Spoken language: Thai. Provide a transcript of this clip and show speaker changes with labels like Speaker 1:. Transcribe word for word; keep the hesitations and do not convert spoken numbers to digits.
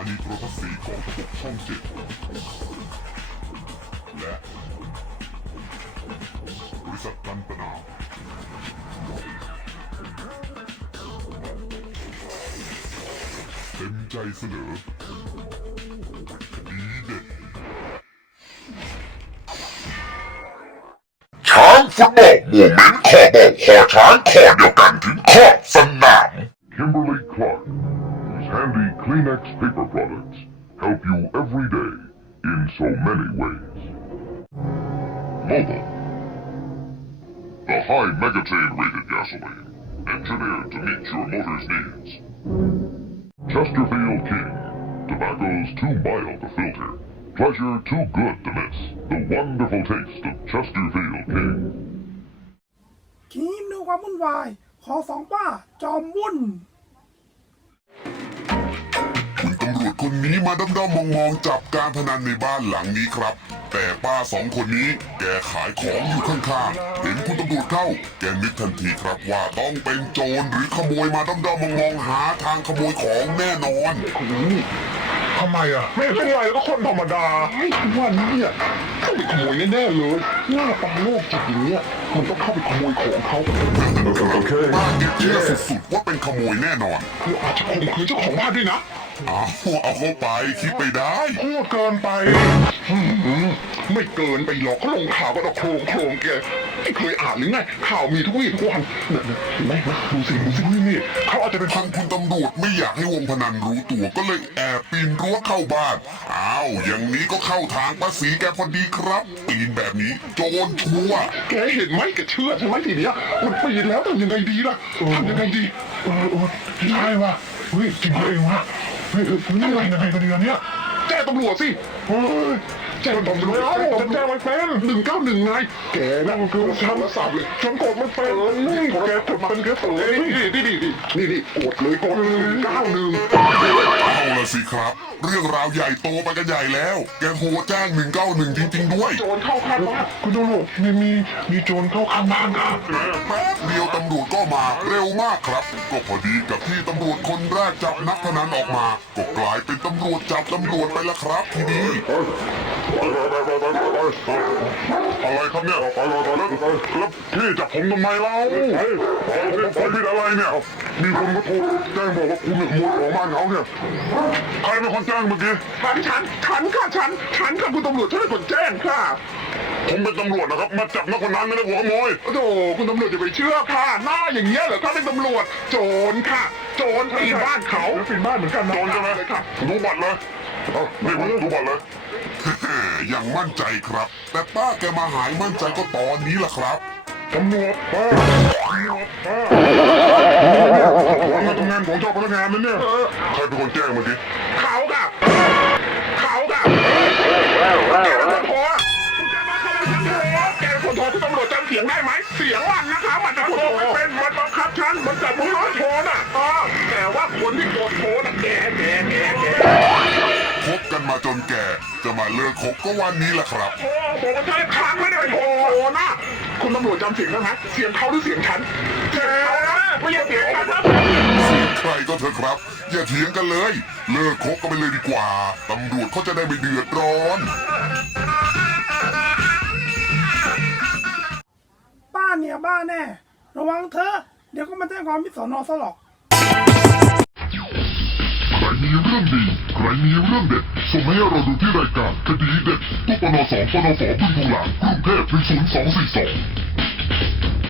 Speaker 1: นีโทรทัศน์สีของระบบช่องเจ็ดและบริษัทกันปนาเต็มใจเสนอคดีเด็ดช้างฟุตบอลโมเมนต์ขอบอกขอช้างขอเดียวกันถึงขอบสนาม Kimberly Clark, whose handy Kleenex paper products help you every day in so many ways. Mobil, the high Megatrain rated gasoline, engineered to meet your motor's needs. Chesterfield King, tobacco's too mild to filter, pleasure too good to miss, the wonderful taste of Chesterfield King.
Speaker 2: ทีมดูความวุ่นวายขอสองป้าจอมวุ่น
Speaker 1: คุณตำรวจคนนี้มาด้อมๆมองๆจับการพนันในบ้านหลังนี้ครับแต่ป้าสองคนนี้แกขายของอยู่ข้างๆเห็นคุณตำรวจเข้าแกนึกทันทีครับว่าต้องเป็นโจรหรือขโมยมาด้อมๆมองๆหาทางขโมยของแน่นอน
Speaker 3: ทำไมอ่ะไม่เป็นไรแล้วก็คนธรรมดาไอ้ว่านี่เนี่ยเข้าไปขโมยแน่ๆเลยหน้าตาโลกจิตอย่างเนี้ยมันต้องเข้าไปขโมยของเขา
Speaker 1: โอเคป้าเชื่อสุดๆว่าเป็นขโมยแน่นอน
Speaker 3: คืออาจจะข่มขืนเจ้าของบ้านด้วยนะ
Speaker 1: เอาเอาเข้าไปคิดไปได้
Speaker 3: พูดเกินไปไม่เกินไปหรอกเขาลงข่าวก็ต้องโครงโครงแกไม่เคยอ่านหรือไงข่าวมีทุกวี่ทุกวันเนี่ยเห็นไหมดูสิดูสินี่นี่เขาอาจจะเป็น
Speaker 1: ทางคุณตำรวจไม่อยากให้วงพนันรู้ตัวก็เลยแอบปีนรั้วเข้าบ้านอ้าวอย่างนี้ก็เข้าทางป้าศรีแกพอดีครับปีนแบบนี้โจรชัว
Speaker 3: แกเห็นไหมแกเชื่อใช่ไหมทีเนี้ยมันปีนแล้วทำยังไงดีล่ะทำยังไงดีเออเออใช่ว่ะเฮ้ยจริงเองว่ะเฮ้ยนี่อะไรยังไงกันดีอันเนี้ยแจ้งตำรวจสิเฮ้ยแจ้งตำรวจจะแจ้งมันเป็นหนึ่งเก้าหนึ่งไงแกนั่งคือฉันสับเลยฉันกดมันเป็นนี่แกกดมันแกเออนี่นี่นี่นี่นี่กดเลยกดหนึ่งเก้าหนึ่ง
Speaker 1: เอาละสิครับเรื่องราวใหญ่โตไปกันใหญ่แล้วแกโทรแจ้งหนึ่งเก้าหนึ่งจริงๆด้วย
Speaker 3: โจรเข้าข้างบ้านคุณตำรวจมีมีมีโจรเข้าข้างบ้านครับ
Speaker 1: แป๊บเดียวตำรวจก็มาเร็วมากครับก็พอดีกับที่ตำรวจคนแรกจับนักพนันออกมาก็กลายเป็นตำรวจจับตำรวจไปละครับทีนี้อะไรครับเนี่ยแล้วพี่จับผมทำไมเล่าผมผิดอะไรเนี่ยมีคนมาโทรแจ้งบอกว่าคุณเนี่ยขโมยของบ้านเขาเนี่ยใครเป็นคนแจ้งเมื่อกี้
Speaker 3: ฉันฉันฉันค่ะฉันฉันค่ะคุณตำรวจฉันเป็นคนแจ้งค่ะ
Speaker 1: ผมเป็นตำรวจนะครับมาจับนักพนันไม่ได้หัวขโมย
Speaker 3: โอ้โหคุณตำรวจจะไปเชื่อค่ะหน้าอย่างเงี้ยเหรอถ้าเป็นตำรวจโจรค่ะโจรปีนบ้านเขาปีนบ้านเหมือนกันนะ
Speaker 1: โจรใช่ไหมดูบัตรเลยเอานี่มาดูบัตรเลยยังมั่นใจครับแต่ป้าแกมาหายมั่นใจก็ตอนนี้แหละครับ
Speaker 3: ตำรวจป้าตำรวจป้าทำงานของเจ้าพนักงานนั่นเนี่ยใครเป็นคนแจ้งเมื่อกี้เขาค่ะเขาค่ะแกเป็นคนโทรแกเป็นคนโทรคุณตำรวจจำเสียงได้ไหมเสียงมันนะคะมันจะโทรไม่เป็นมันบังคับฉันมันจับมือโทรน่ะแต่ว่าคนที่กดโทรน่ะแกแกแกแก
Speaker 1: คบกันมาจนแก่จะมาเลิกคบก็วันนี้แหละครับ
Speaker 3: โอ้ผมใช้ครั้งไม่ได้โทรนะคุณตำรวจจำเสียงได้ไหมเสียงเขาหรือเสียงฉันเสียงเขานะไม่ใช่เสียงฉันนะ
Speaker 1: เสียงใครก็เถอะครับอย่าเถียงกันเลยเลิกคบกันไปเลยดีกว่าตำรวจเขาจะได้ไม่เดือดร้อน
Speaker 2: ป้าเนี่ยบ้าแน่ระวังเธอเดี๋ยวก็มาแจ้งความที่สอนอซะหรอก
Speaker 1: ใครมีเรื่องดีใครมีเรื่องเด็ดส่งให้เราดูที่รายการคดีเด็ดตุ๊กปนสองปนฝพึ่งทองหลางกรุงเทพหนึ่งศูนย์สองสี่สอง